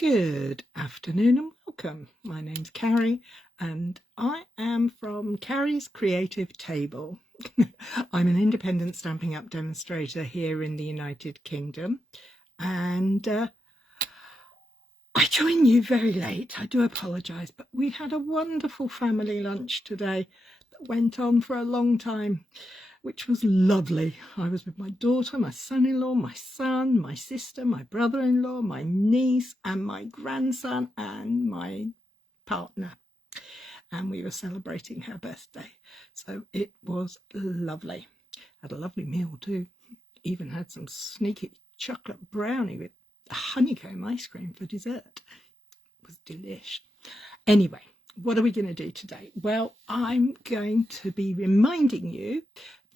Good afternoon and welcome. My name's Cary and I am from Cary's Creative Table. I'm an independent Stampin' Up demonstrator here in the United Kingdom, and I join you very late. I do apologise, but we had a wonderful family lunch today that went on for a long time, which was lovely. I was with my daughter, my son-in-law, my son, my sister, my brother-in-law, my niece and my grandson and my partner. And we were celebrating her birthday. So it was lovely. Had a lovely meal too. Even had some sneaky chocolate brownie with honeycomb ice cream for dessert. It was delish. Anyway, what are we going to do today? Well, I'm going to be reminding you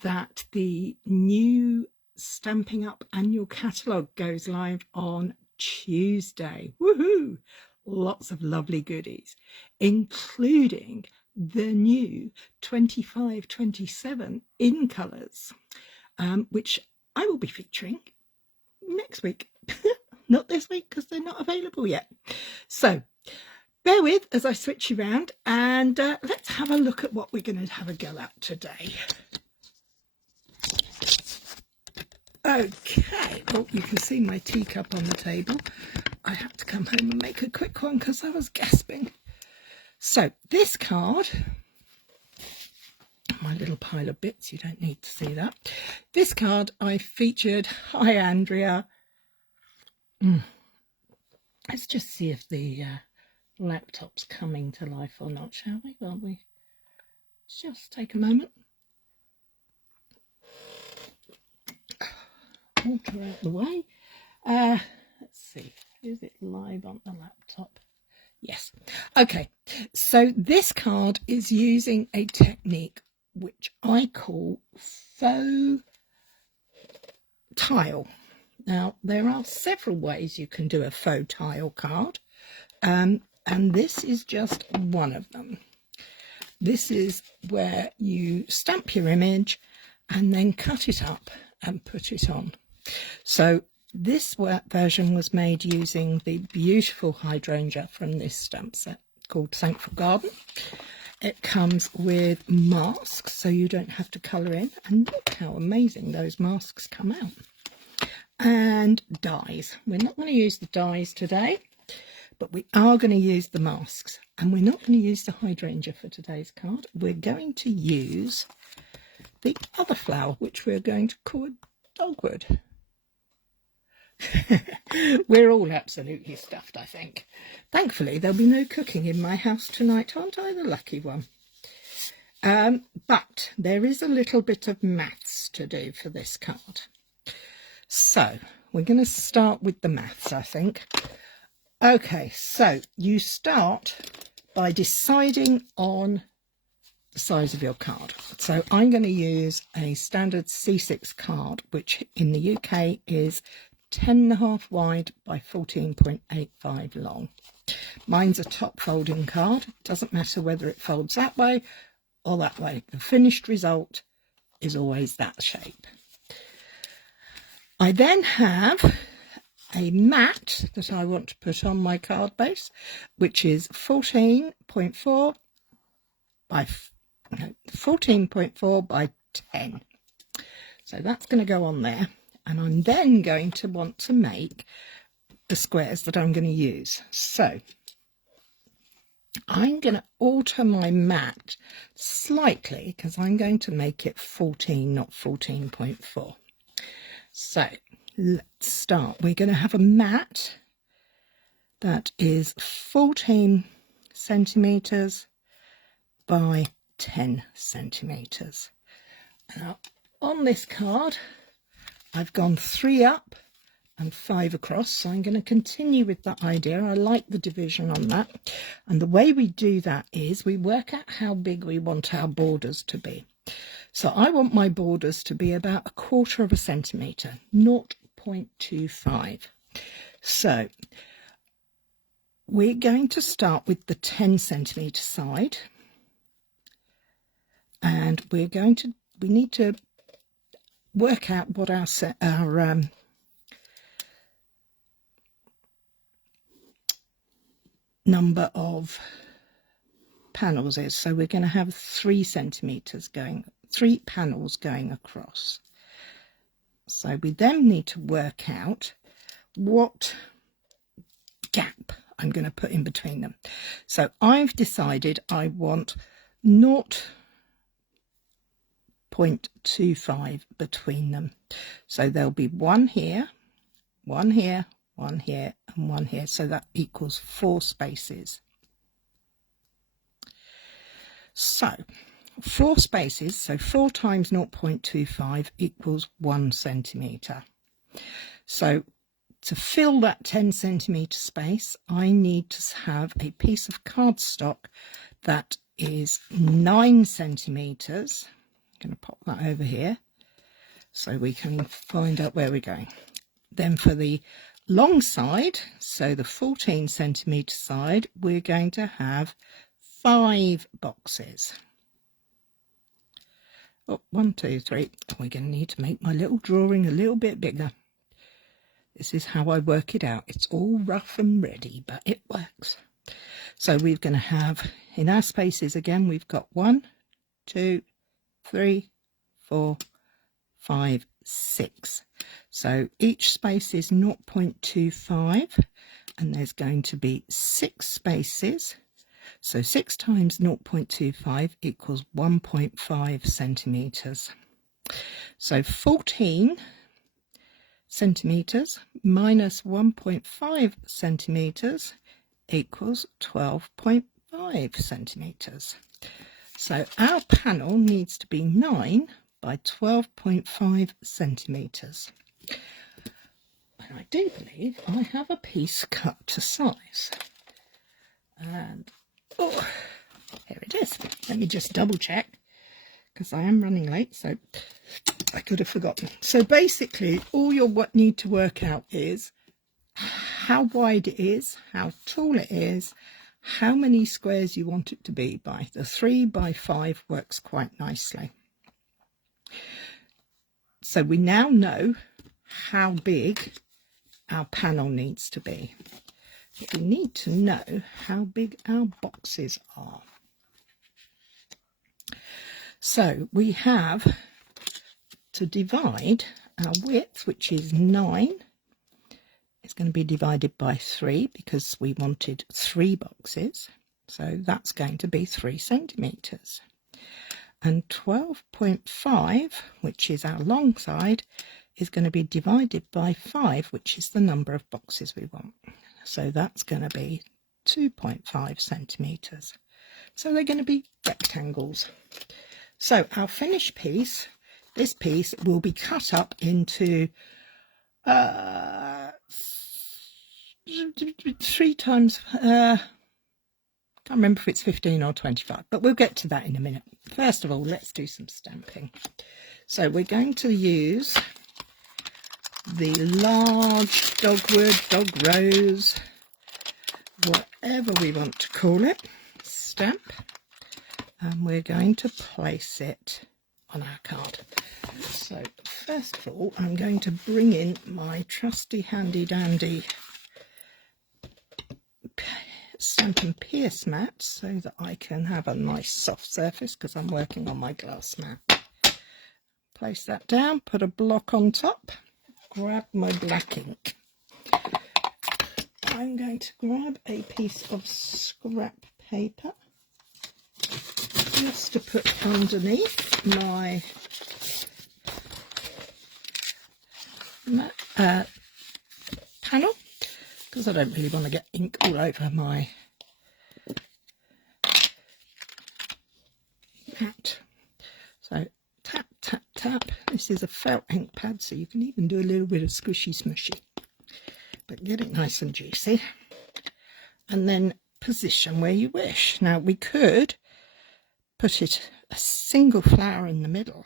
that the new Stampin' Up annual catalogue goes live on Tuesday. Woohoo! Lots of lovely goodies, including the new 25-27 in colours, which I will be featuring next week. Not this week because they're not available yet. So bear with as I switch around and let's have a look at what we're going to have a go at today. Okay, well, you can see my teacup on the table. I had to come home and make a quick one because I was gasping. So this card, my little pile of bits, you don't need to see that. This card I featured. Hi, Andrea. Let's just see if the laptop's coming to life or not, shall we? Well, we just take a moment. Water out the way. Let's see, is it live on the laptop? Yes. Okay, so this card is using a technique which I call faux tile. Now, there are several ways you can do a faux tile card, and this is just one of them. This is where you stamp your image and then cut it up and put it on. So this version was made using the beautiful hydrangea from this stamp set called Thankful Garden. It comes with masks so you don't have to colour in, and look how amazing those masks come out. And dies. We're not going to use the dies today, but we are going to use the masks, and we're not going to use the hydrangea for today's card. We're going to use the other flower, which we're going to call dogwood. We're all absolutely stuffed, I think. Thankfully, there'll be no cooking in my house tonight. Aren't I the lucky one? But there is a little bit of maths to do for this card. So we're going to start with the maths, I think. Okay, so you start by deciding on the size of your card. So I'm going to use a standard C6 card, which in the UK is 10.5 wide by 14.85 long. Mine's a top folding card. Doesn't matter whether it folds that way or that way. The finished result is always that shape. I then have a mat that I want to put on my card base, which is 14.4 by 10. So that's going to go on there. And I'm then going to want to make the squares that I'm going to use. So I'm going to alter my mat slightly because I'm going to make it 14, not 14.4. So let's start. We're going to have a mat that is 14 centimetres by 10 centimetres. Now on this card I've gone 3 up and 5 across, so I'm going to continue with that idea. I like the division on that, and the way we do that is we work out how big we want our borders to be. So I want my borders to be about 1/4 centimetre, 0.25. So we're going to start with the 10 centimetre side, and we need to work out what our number of panels is. So we're going to have 3 centimeters going, 3 panels going across. So we then need to work out what gap I'm going to put in between them. So I've decided I want 0.25 between them. So there'll be one here, one here, one here, and one here. So that equals 4 spaces. So 4 spaces, so 4 times 0.25 equals 1 centimetre. So to fill that 10 centimetre space, I need to have a piece of cardstock that is 9 centimetres. I'm going to pop that over here so we can find out where we're going. Then for the long side, so the 14 centimetre side, we're going to have 5 boxes. Oh, 1, 2, 3. We're going to need to make my little drawing a little bit bigger. This is how I work it out. It's all rough and ready, but it works. So we're going to have, in our spaces again, we've got 1, 2, 3, 4, 5, 6. So each space is 0.25, and there's going to be 6 spaces. So 6 times 0.25 equals 1.5 centimetres. So 14 centimetres minus 1.5 centimetres equals 12.5 centimetres. So our panel needs to be 9 by 12.5 centimetres. And I do believe I have a piece cut to size. And oh, here it is. Let me just double check, because I am running late, so I could have forgotten. So basically, all you need to work out is how wide it is, how tall it is, how many squares you want it to be by. The 3 by 5 works quite nicely. So we now know how big our panel needs to be. We need to know how big our boxes are. So we have to divide our width, which is 9. It's going to be divided by 3 because we wanted 3 boxes. So that's going to be 3 centimetres. And 12.5, which is our long side, is going to be divided by 5, which is the number of boxes we want. So that's going to be 2.5 centimetres. So they're going to be rectangles. So our finished piece, this piece will be cut up into 3 times, can't remember if it's 15 or 25, but we'll get to that in a minute. First of all, let's do some stamping. So we're going to use the large dogwood, dog rose, whatever we want to call it, stamp, and we're going to place it on our card. So first of all, I'm going to bring in my trusty handy dandy Stampin' Pierce mat so that I can have a nice soft surface, because I'm working on my glass mat. Place that down, put a block on top, grab my black ink. I'm going to grab a piece of scrap paper just to put underneath my panel, because I don't really want to get ink all over my mat. So tap, tap, tap. This is a felt ink pad, so you can even do a little bit of squishy smushy, but get it nice and juicy. And then position where you wish. Now we could put it a single flower in the middle.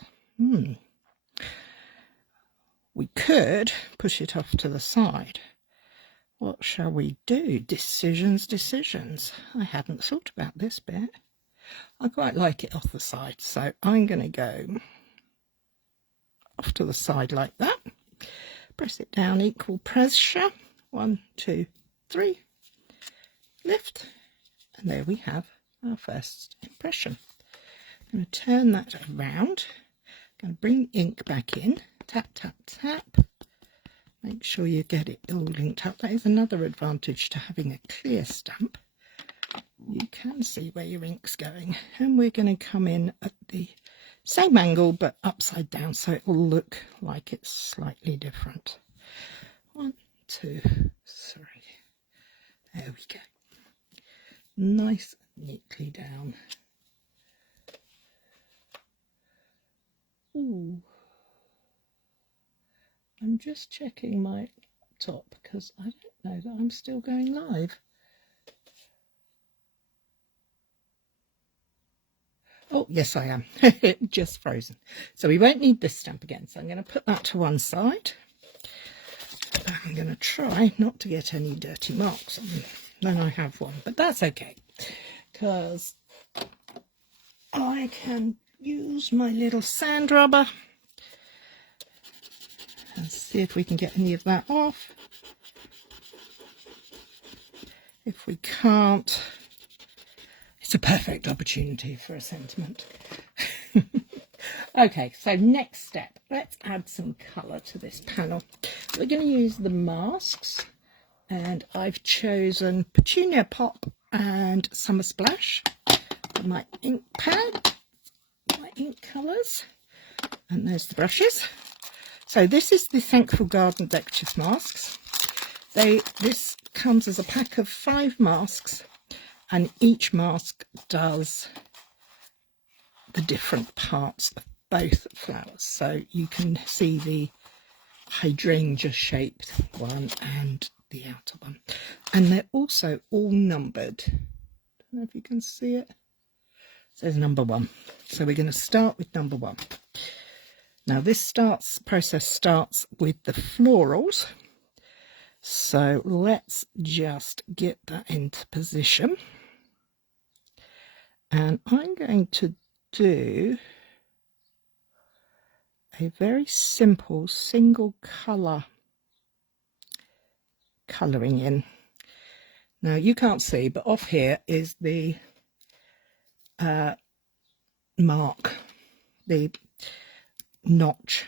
We could push it off to the side. What shall we do? Decisions, decisions. I hadn't thought about this bit. I quite like it off the side, so I'm going to go off to the side like that. Press it down, equal pressure. 1, 2, 3. lift, and there we have our first impression. I'm going to turn that around. I'm going to bring the ink back in, tap, tap, tap. Make sure you get it all linked up. That is another advantage to having a clear stamp. You can see where your ink's going, and we're going to come in at the same angle but upside down, so it will look like it's slightly different. 1, 2, 3. There we go. Nice and neatly down. Ooh. I'm just checking my laptop because I don't know that I'm still going live. Oh, yes, I am. Just frozen. So we won't need this stamp again. So I'm going to put that to one side. I'm going to try not to get any dirty marks on them. Then I have one, but that's okay because I can use my little sand rubber and see if we can get any of that off. If we can't, it's a perfect opportunity for a sentiment. Okay, so next step, let's add some colour to this panel. We're going to use the masks, and I've chosen Petunia Pop and Summer Splash for my ink pad, my ink colours, and there's the brushes. So this is the Thankful Garden decorative masks. This comes as a pack of 5 masks, and each mask does the different parts of both flowers. So you can see the hydrangea shaped one and the outer one. And they're also all numbered. I don't know if you can see it. It says number 1. So we're going to start with number 1. Now this process starts with the florals. So let's just get that into position. And I'm going to do a very simple single colour colouring in. Now you can't see, but off here is the mark, the notch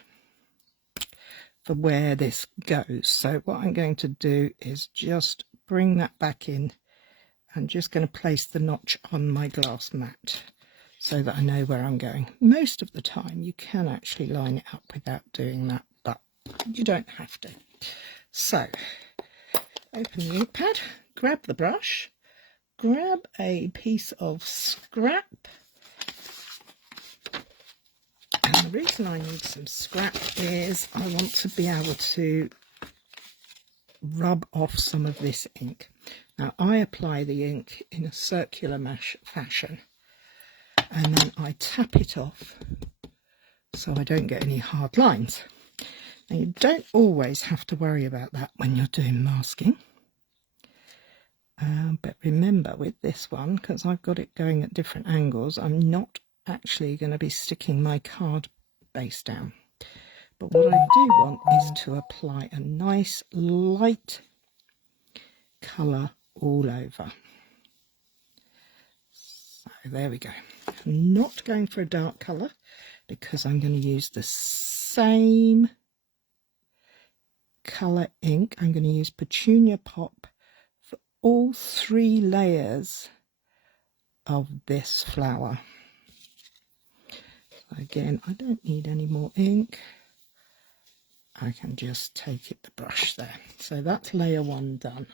for where this goes. So what I'm going to do is just bring that back in. I'm just going to place the notch on my glass mat so that I know where I'm going. Most of the time you can actually line it up without doing that, but you don't have to. So open the ink pad, grab the brush, grab a piece of scrap. And the reason I need some scrap is I want to be able to rub off some of this ink. Now I apply the ink in a circular fashion, and then I tap it off so I don't get any hard lines. Now you don't always have to worry about that when you're doing masking. But remember with this one, because I've got it going at different angles, I'm not actually going to be sticking my card base down. But what I do want is to apply a nice light colour all over. So there we go. I'm not going for a dark colour because I'm going to use the same colour ink. I'm going to use Petunia Pop for all 3 layers of this flower. So again, I don't need any more ink. I can just take it the brush there. So that's layer 1 done.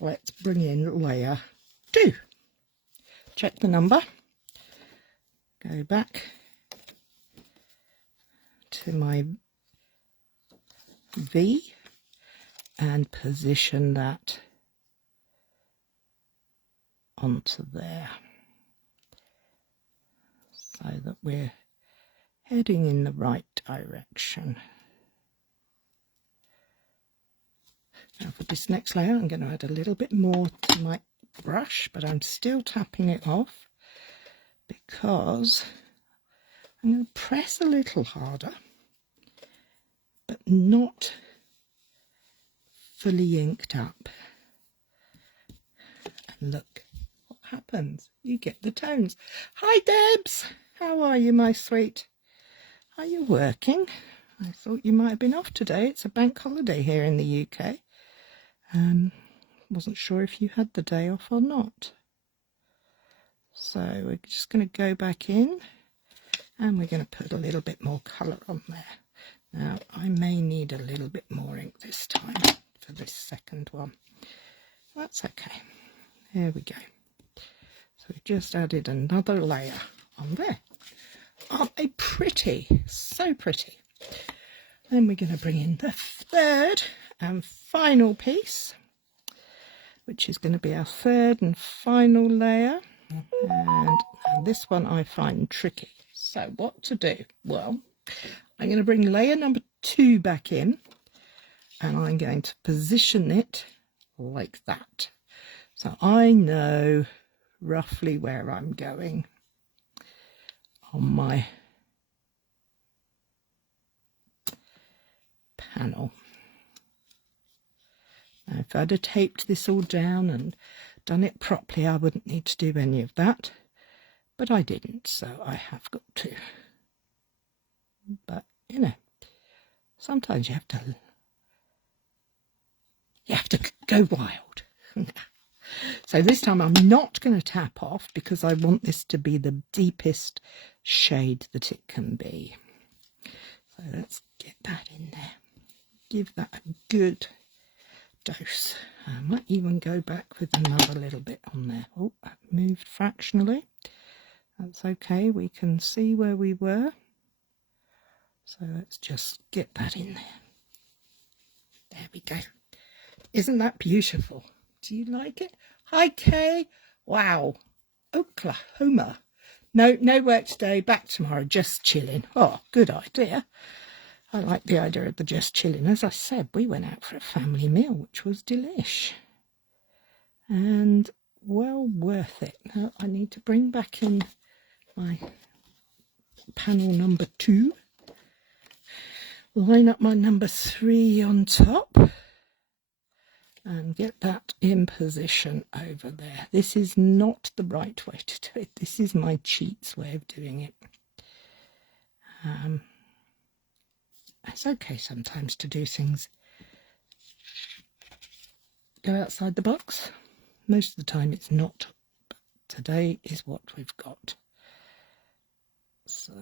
Let's bring in layer 2. Check the number. Go back to my V and position that onto there so that we're heading in the right direction. Now for this next layer I'm going to add a little bit more to my brush, but I'm still tapping it off because I'm going to press a little harder, but not fully inked up. look what happens. You get the tones. Hi Debs, how are you, my sweet? Are you working? I thought you might have been off today. It's a bank holiday here in the UK. Wasn't sure if you had the day off or not. So we're just going to go back in and we're going to put a little bit more colour on there. Now I may need a little bit more ink this time for this second one. That's okay. There we go. So we've just added another layer on there. Aren't they pretty? So pretty. Then we're going to bring in the third and final piece, which is going to be our third and final layer. And this one I find tricky. So what to do? Well, I'm going to bring layer number 2 back in, and I'm going to position it like that. So I know roughly where I'm going on my panel. Now, if I'd have taped this all down and done it properly, I wouldn't need to do any of that, but I didn't, so I have got to. But you know, sometimes you have to go wild. So this time I'm not going to tap off because I want this to be the deepest shade that it can be. So let's get that in there. Give that a good dose. I might even go back with another little bit on there. Oh, that moved fractionally. That's okay, we can see where we were. So let's just get that in there. There we go. Isn't that beautiful? Do you like it? Hi Kay. Wow. Oklahoma. No work today, back tomorrow, just chilling. Oh, good idea. I like the idea of the just chilling. As I said, we went out for a family meal, which was delish. And well worth it. Now I need to bring back in my panel number 2. Line up my number 3 on top. And get that in position over there. This is not the right way to do it. This is my cheats way of doing it. It's okay sometimes to do things, go outside the box. Most of the time it's not, but today is what we've got. So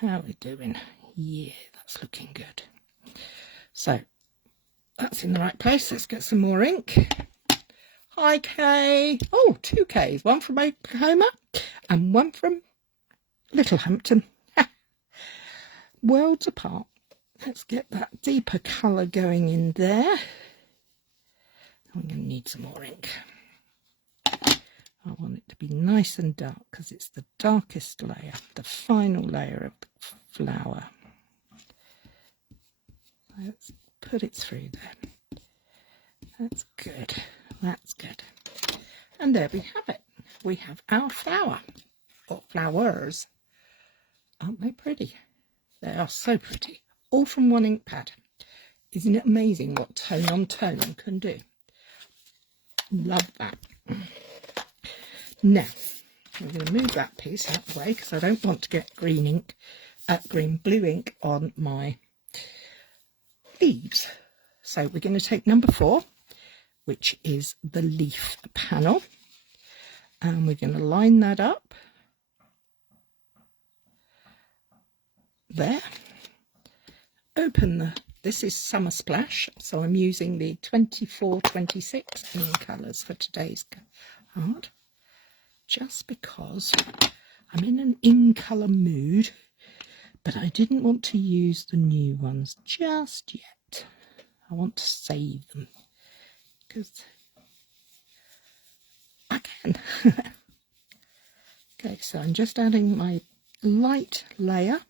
how are we doing? Yeah, that's looking good. So that's in the right place. Let's get some more ink. Hi Kay. Oh, 2 Ks. One from Oklahoma and one from Littlehampton. Worlds apart. Let's get that deeper colour going in there. I'm going to need some more ink. I want it to be nice and dark because it's the darkest layer, the final layer of the flower. Let's put it through there. That's good. That's good. And there we have it. We have our flower, or flowers. Aren't they pretty? They are so pretty. All from one ink pad. Isn't it amazing what tone on tone can do? Love that. Now, I'm going to move that piece out of the way because I don't want to get green ink, blue ink on my leaves. So we're going to take number 4, which is the leaf panel, and we're going to line that up there. Open this is Summer Splash, so I'm using the 24-26 in colours for today's card, just because I'm in an in-colour mood, but I didn't want to use the new ones just yet. I want to save them because I can. Okay, so I'm just adding my light layer.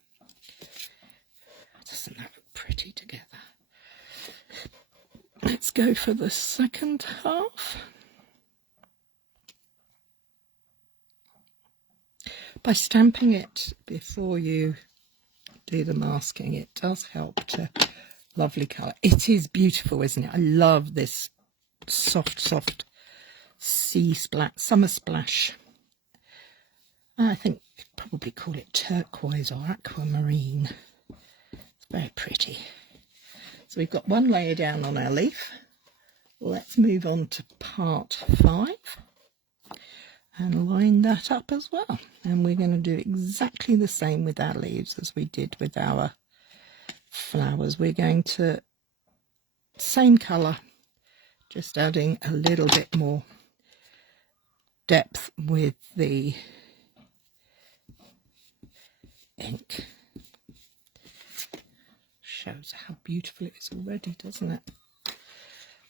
Doesn't that look pretty together? Let's go for the second half. By stamping it before you do the masking, it does help to lovely colour. It is beautiful, isn't it? I love this soft summer splash. I think you'd probably call it turquoise or aquamarine. It's very pretty. So we've got one layer down on our leaf. Let's move on to part 5 and line that up as well. And we're going to do exactly the same with our leaves as we did with our flowers. We're going to, same colour, just adding a little bit more depth with the ink. Shows how beautiful it is already, doesn't it?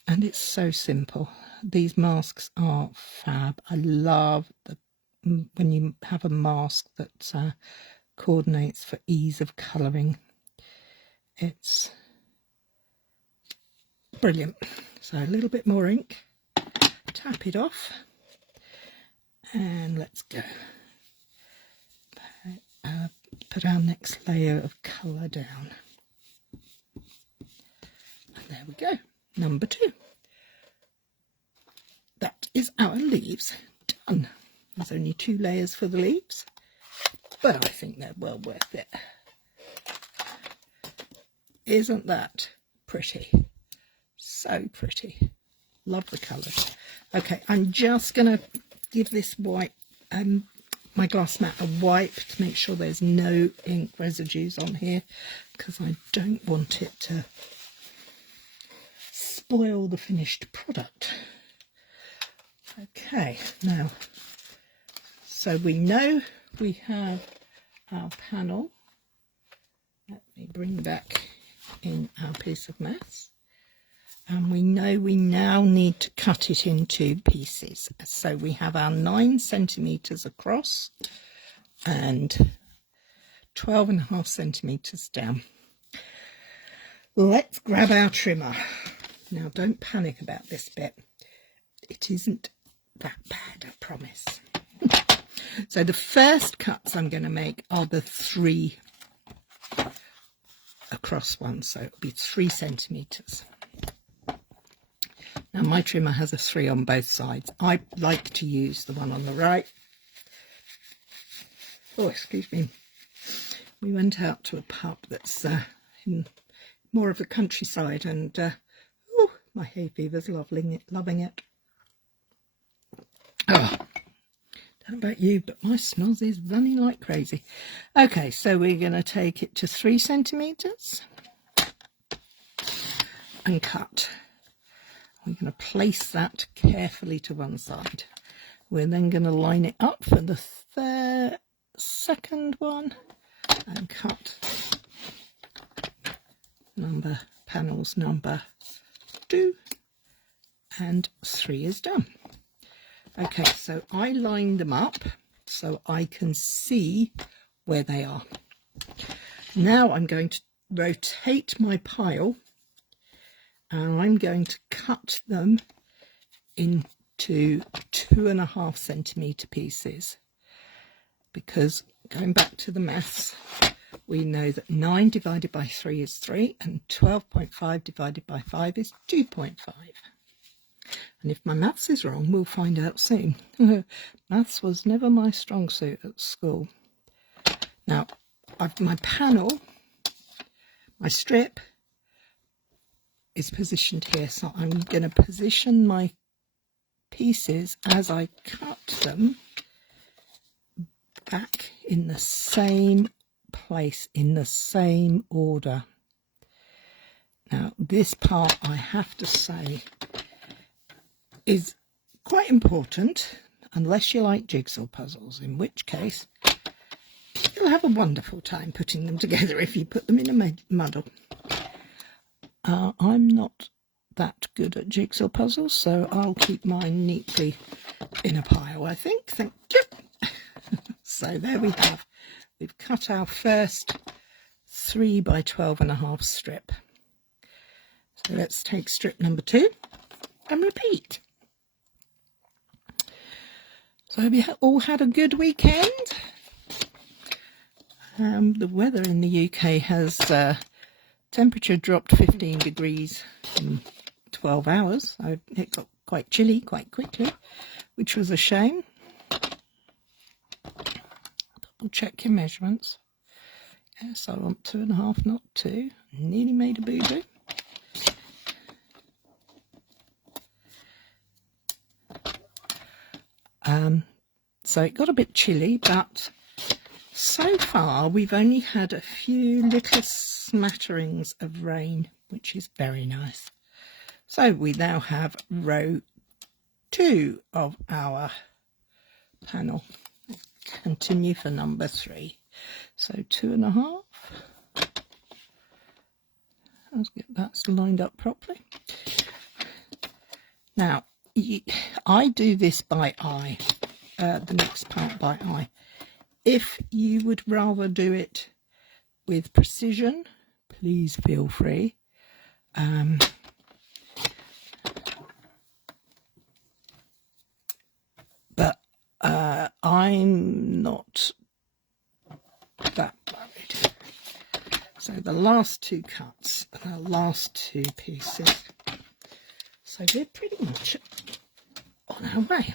And it's so simple. These masks are fab. I love when you have a mask that coordinates for ease of colouring. It's brilliant. So a little bit more ink, tap it off, and let's go. Put our next layer of colour down. And there we go, number 2. That is our leaves done. There's only 2 layers for the leaves, but I think they're well worth it. Isn't that pretty? So pretty. Love the colours. Okay, I'm just going to give this white, my glass mat, a wipe to make sure there's no ink residues on here, because I don't want it to spoil the finished product. Okay, now, so we know we have our panel. Let me bring back in our piece of mass. And we know we now need to cut it into pieces. So we have our 9 centimetres across and 12.5 centimetres down. Let's grab our trimmer. Now don't panic about this bit. It isn't that bad, I promise. So the first cuts I'm going to make are the 3 across ones. So it'll be 3 centimetres. Now my trimmer has a 3 on both sides. I like to use the one on the right. Oh, excuse me. We went out to a pub that's in more of the countryside, and oh, my hay fever's loving it. Oh, don't know about you, but my snoz is running like crazy. Okay, so we're going to take it to 3 centimetres and cut. We're going to place that carefully to one side. We're then going to line it up for the second one and cut panels number 2, and 3 is done. Okay, so I line them up so I can see where they are. Now I'm going to rotate my pile, and I'm going to cut them into 2.5 centimetre pieces, because going back to the maths, we know that 9 divided by 3 is 3 and 12.5 divided by 5 is 2.5. And if my maths is wrong, we'll find out soon. Maths was never my strong suit at school. Now, my panel, my strip, is positioned here, so I'm going to position my pieces as I cut them back in the same place, in the same order. Now this part, I have to say, is quite important, unless you like jigsaw puzzles, in which case you'll have a wonderful time putting them together if you put them in a muddle. I'm not that good at jigsaw puzzles, so I'll keep mine neatly in a pile, I think. Thank you. So there we have. We've cut our first 3 by 12.5 strip. So let's take strip number 2 and repeat. So have you all had a good weekend? The weather in the UK has temperature dropped 15 degrees in 12 hours. So it got quite chilly quite quickly, which was a shame. Double check your measurements. Yes, I want 2.5, not 2. Nearly made a boo-boo. So it got a bit chilly, but so far we've only had a few little smatterings of rain, which is very nice. So we now have row 2 of our panel. Let's continue for number 3. So 2.5. Let's get that lined up properly. Now, I do this by eye, the next part by eye. If you would rather do it with precision, please feel free. But I'm not that worried. So the last 2 cuts, the last 2 pieces, so we're pretty much on our way.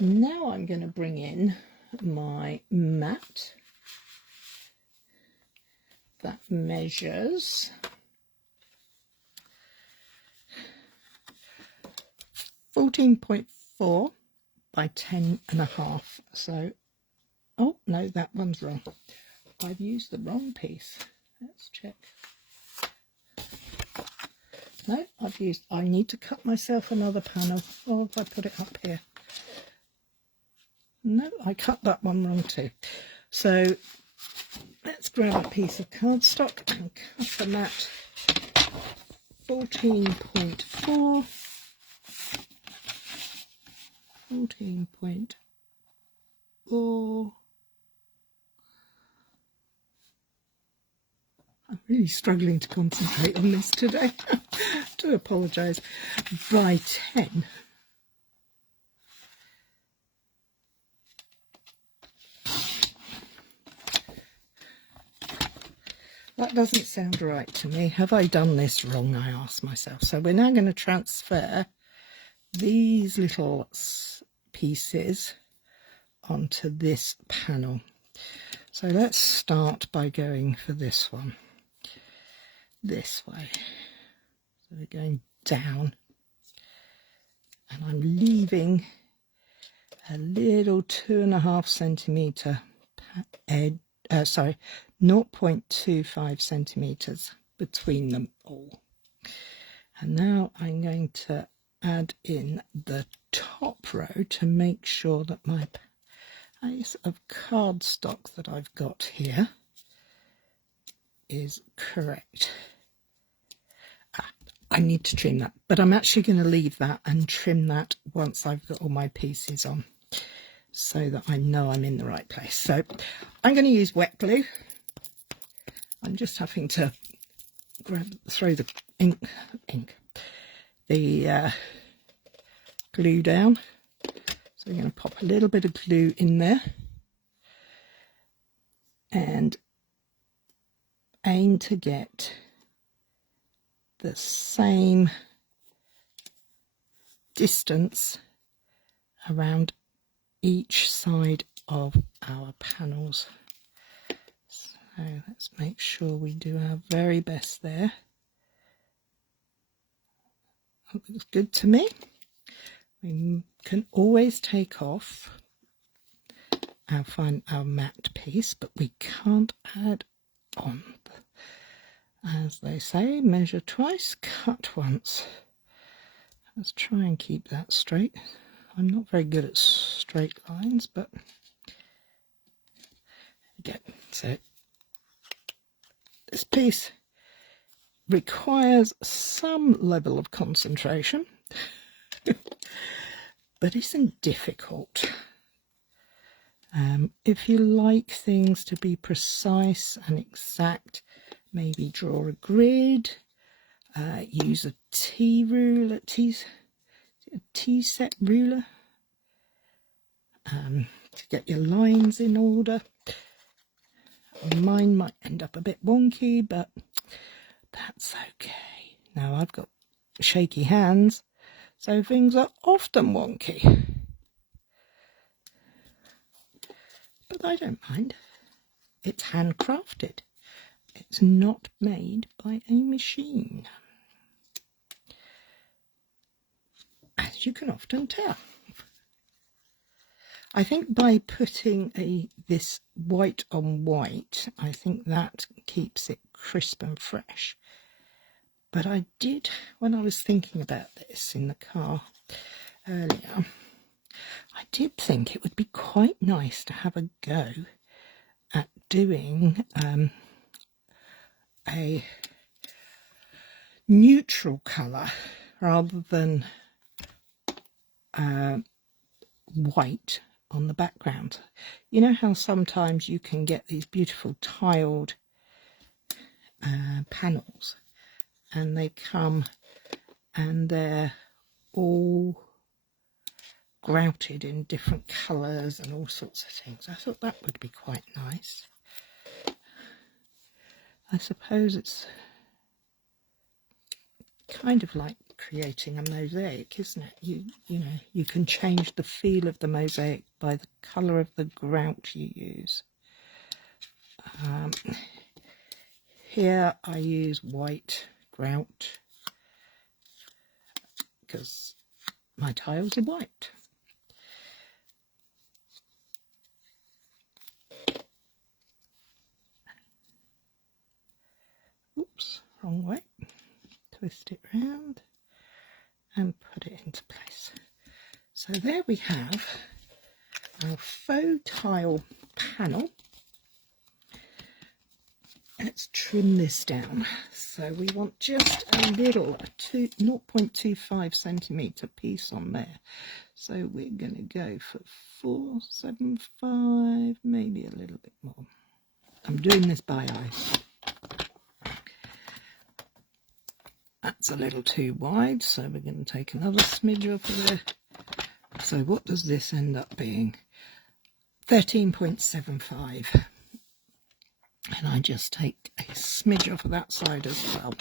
Now I'm going to bring in my mat that measures 14.4 by 10.5. So, oh no, that one's wrong. I've used the wrong piece. Let's check. No, I need to cut myself another panel. Or if I put it up here. No, I cut that one wrong too. So let's grab a piece of cardstock and cut the mat 14.4. 14.4. I'm really struggling to concentrate on this today. Do apologise. By 10. That doesn't sound right to me. Have I done this wrong, I ask myself. So we're now going to transfer these little pieces onto this panel. So let's start by going for this one, this way. So we're going down, and I'm leaving a little 2.5 centimetre edge, 0.25 centimetres between them all. And now I'm going to add in the top row to make sure that my piece of cardstock that I've got here is correct. I need to trim that, but I'm actually going to leave that and trim that once I've got all my pieces on, so that I know I'm in the right place. So I'm going to use wet glue. I'm just having to throw the glue down. So we're going to pop a little bit of glue in there and aim to get the same distance around each side of our panels. So let's make sure we do our very best there. That looks good to me. We can always take off our matte piece, but we can't add on. As they say, measure twice, cut once. Let's try and keep that straight. I'm not very good at straight lines, but again, so this piece requires some level of concentration, but isn't difficult. If you like things to be precise and exact, maybe draw a grid, use a T-ruler, T-set ruler to get your lines in order. Mine might end up a bit wonky, but that's okay. Now I've got shaky hands, So things are often wonky. But I don't mind. It's handcrafted. It's not made by a machine, as you can often tell. I think by putting this white on white, I think that keeps it crisp and fresh. But I did, when I was thinking about this in the car earlier, I did think it would be quite nice to have a go at doing a neutral colour rather than white on the background. You know how sometimes you can get these beautiful tiled panels, and they come and they're all grouted in different colours and all sorts of things. I thought that would be quite nice. I suppose it's kind of like creating a mosaic, isn't it? You know, you can change the feel of the mosaic by the colour of the grout you use. Here I use white grout because my tiles are white. Oops, wrong way. Twist it round and put it into place. So there we have our faux tile panel. Let's trim this down. So we want just a little, 0.25 centimetre piece on there. So we're going to go for 475, maybe a little bit more. I'm doing this by eye. That's a little too wide, so we're going to take another smidge off of there. So what does this end up being? 13.75. And I just take a smidge off of that side as well.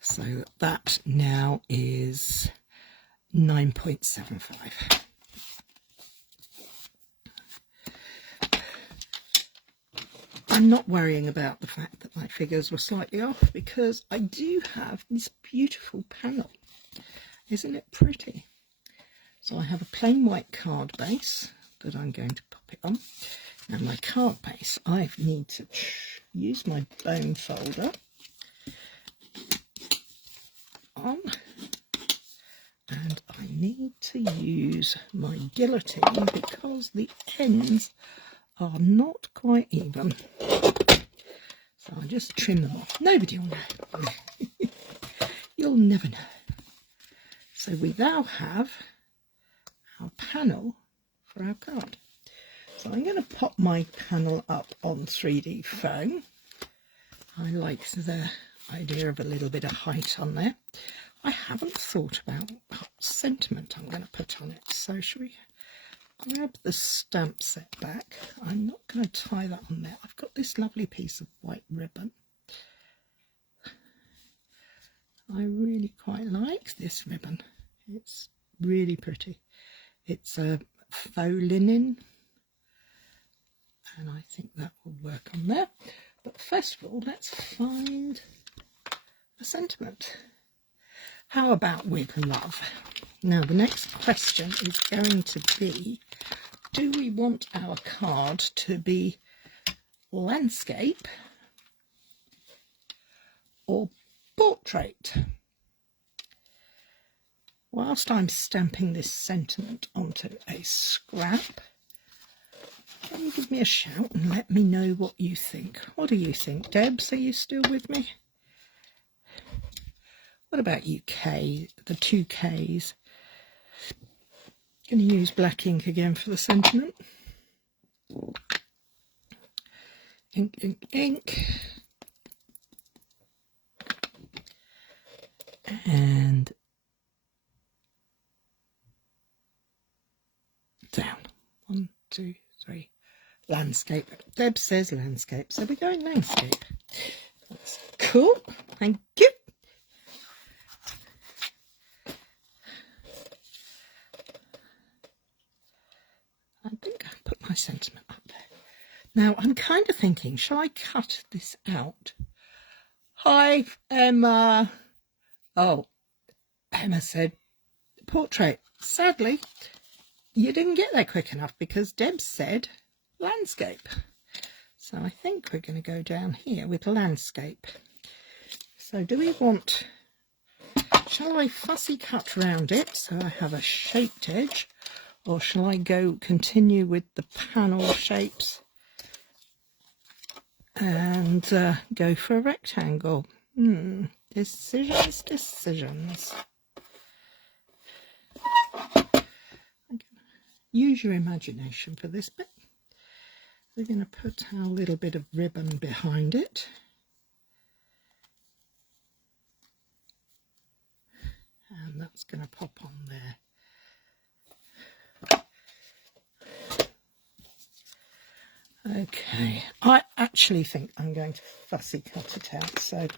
So that now is 9.75. I'm not worrying about the fact that my figures were slightly off, because I do have this beautiful panel. Isn't it pretty? So I have a plain white card base that I'm going to pop it on. Now my card base, I need to use my bone folder on, and I need to use my guillotine because the ends are not quite even. So I'll just trim them off. Nobody will know. You'll never know. So we now have our panel for our card. So I'm going to pop my panel up on 3D foam. I like the idea of a little bit of height on there. I haven't thought about what sentiment I'm going to put on it. So shall we grab the stamp set back? I'm not going to tie that on there. I've got this lovely piece of white ribbon. I really quite like this ribbon. It's really pretty. It's a faux linen, and I think that will work on there. But first of all, let's find a sentiment. How about with love? Now the next question is going to be, do we want our card to be landscape or portrait? Whilst I'm stamping this sentiment onto a scrap, can you give me a shout and let me know what you think? What do you think? Debs, are you still with me? What about you, K? The two Ks. Going to use black ink again for the sentiment. Ink, ink, ink. And down. 1, 2, 3. Landscape. Deb says landscape, so we're going landscape. That's cool. Thank you. my sentiment up there. Now I'm kind of thinking, shall I cut this out? Hi, Emma. Oh, Emma said portrait. Sadly, you didn't get there quick enough because Deb said landscape. So I think we're going to go down here with landscape. So do we want, shall I fussy cut round it so I have a shaped edge, or shall I continue with the panel shapes and go for a rectangle? Decisions. Use your imagination for this bit. We're going to put our little bit of ribbon behind it. And that's going to pop on there. Okay, I actually think I'm going to fussy cut it out, so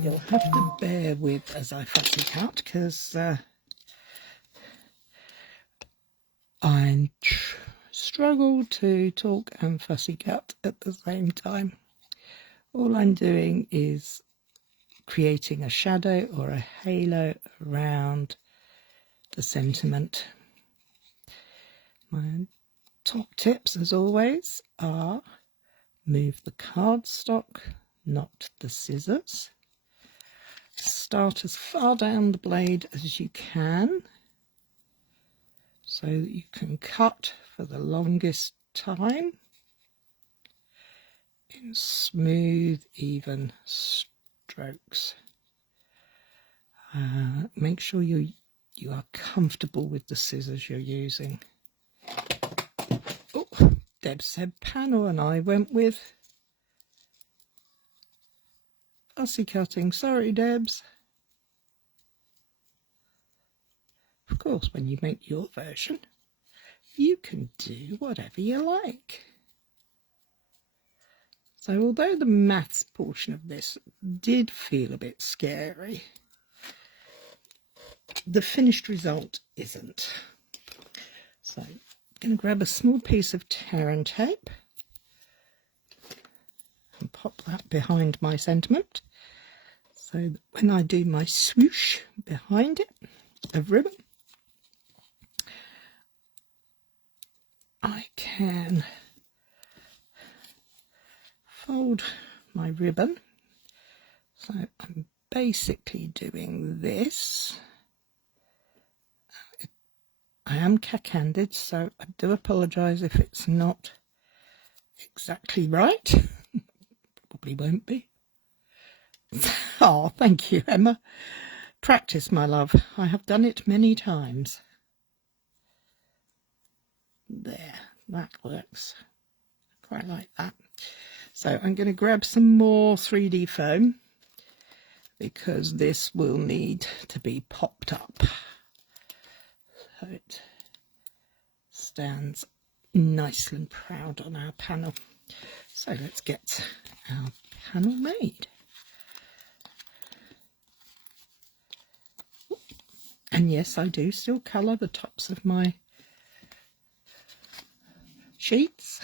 you'll have to bear with as I fussy cut, because I struggle to talk and fussy cut at the same time. All I'm doing is creating a shadow or a halo around the sentiment. My top tips, as always, are move the cardstock, not the scissors. Start as far down the blade as you can so that you can cut for the longest time in smooth, even strokes. Make sure you are comfortable with the scissors you're using. Oh, Deb said panel and I went with fussy cutting. Sorry, Debs. Of course, when you make your version, you can do whatever you like. So although the maths portion of this did feel a bit scary, the finished result isn't. So I'm going to grab a small piece of tear and tape and pop that behind my sentiment, so that when I do my swoosh behind it of ribbon, I can fold my ribbon. So I'm basically doing this. I am cack-handed, so I do apologise if it's not exactly right. Probably won't be. Oh, thank you, Emma. Practice, my love. I have done it many times. There, that works. Quite like that. So I'm going to grab some more 3D foam because this will need to be popped up so it stands nice and proud on our panel. So let's get our panel made. And yes, I do still colour the tops of my sheets.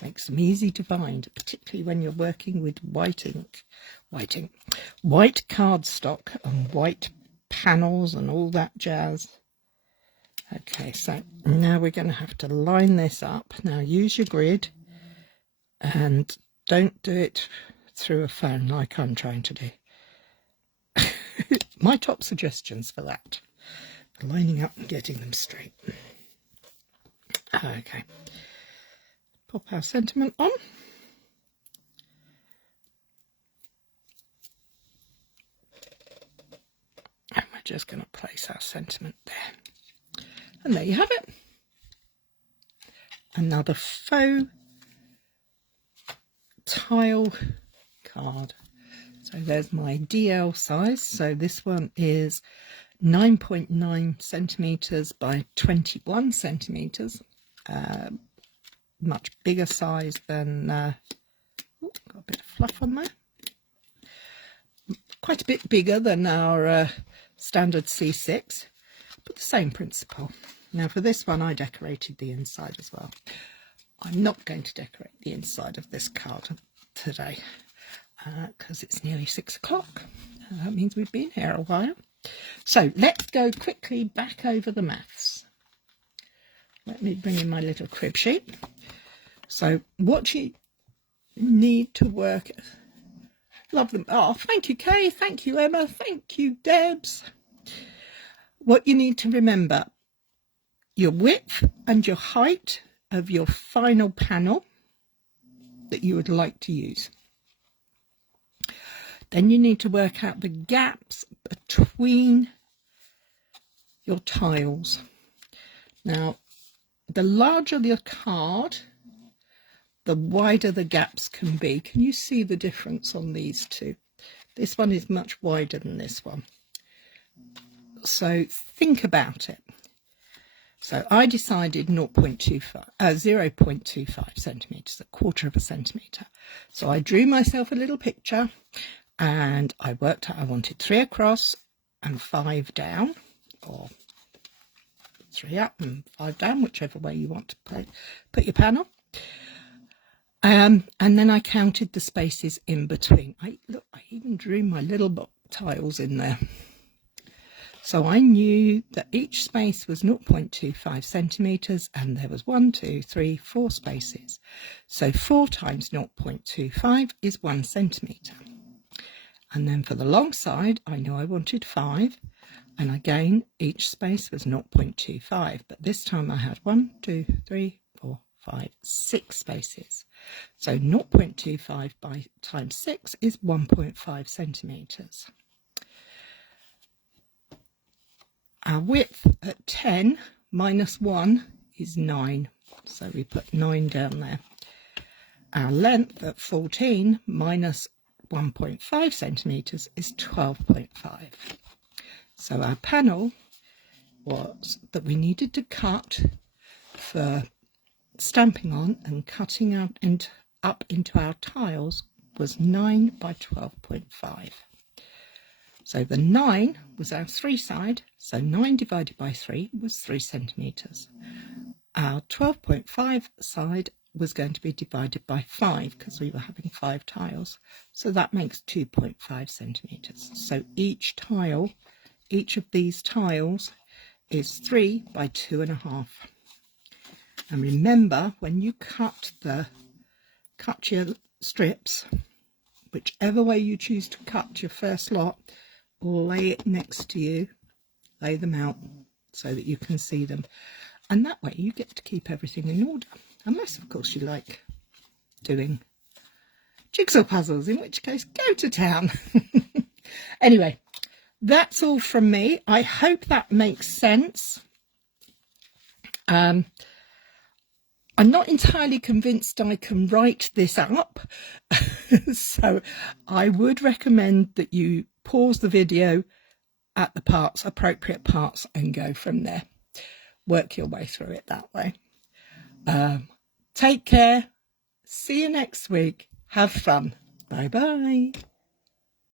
Makes them easy to find, particularly when you're working with white cardstock and white panels and all that jazz. Okay, so now we're going to have to line this up. Now use your grid and don't do it through a phone like I'm trying to do. My top suggestions for that, for lining up and getting them straight. Okay. Pop our sentiment on. And we're just going to place our sentiment there. And there you have it. Another faux tile card. So there's my DL size. So this one is 9.9 centimetres by 21 centimetres. Much bigger size than, got a bit of fluff on there. Quite a bit bigger than our standard C6, but the same principle. Now for this one I decorated the inside as well. I'm not going to decorate the inside of this card today because it's nearly 6 o'clock. That means we've been here a while. So let's go quickly back over the maths. Let me bring in my little crib sheet. So what you need to work, love them. Oh, thank you, Kay. Thank you, Emma. Thank you, Debs. What you need to remember, your width and your height of your final panel that you would like to use. Then you need to work out the gaps between your tiles. Now, the larger the card, the wider the gaps can be. Can you see the difference on these two? This one is much wider than this one. So think about it. So I decided 0.25 centimetres, a quarter of a centimetre. So I drew myself a little picture and I worked out I wanted 3 across and 5 down, or 3 up and 5 down, whichever way you want to put your panel. And then I counted the spaces in between. I even drew my little tiles in there. So I knew that each space was 0.25 centimetres and there was 1, 2, 3, 4 spaces. So 4 times 0.25 is 1 centimetre. And then for the long side, I knew I wanted 5. And again, each space was 0.25. But this time I had 1, 2, 3, 4, 5, 6 spaces. So 0.25 by times 6 is 1.5 centimetres. Our width at 10 minus 1 is 9. So we put 9 down there. Our length at 14 minus 1.5 centimetres is 12.5. So our panel was that we needed to cut for stamping on and cutting out up into our tiles was 9 by 12.5. So the 9 was our 3 side, so 9 divided by 3 was 3 centimetres. Our 12.5 side was going to be divided by 5 because we were having 5 tiles, so that makes 2.5 centimetres. So each of these tiles is 3 by 2.5. And remember, when you cut your strips, whichever way you choose to cut your first lot, lay it next to you, lay them out so that you can see them, and that way you get to keep everything in order, unless of course you like doing jigsaw puzzles, in which case go to town. Anyway, that's all from me. I hope that makes sense. I'm not entirely convinced I can write this up, so I would recommend that you pause the video at the appropriate parts and go from there. Work your way through it that way. Take care. See you next week. Have fun. Bye bye.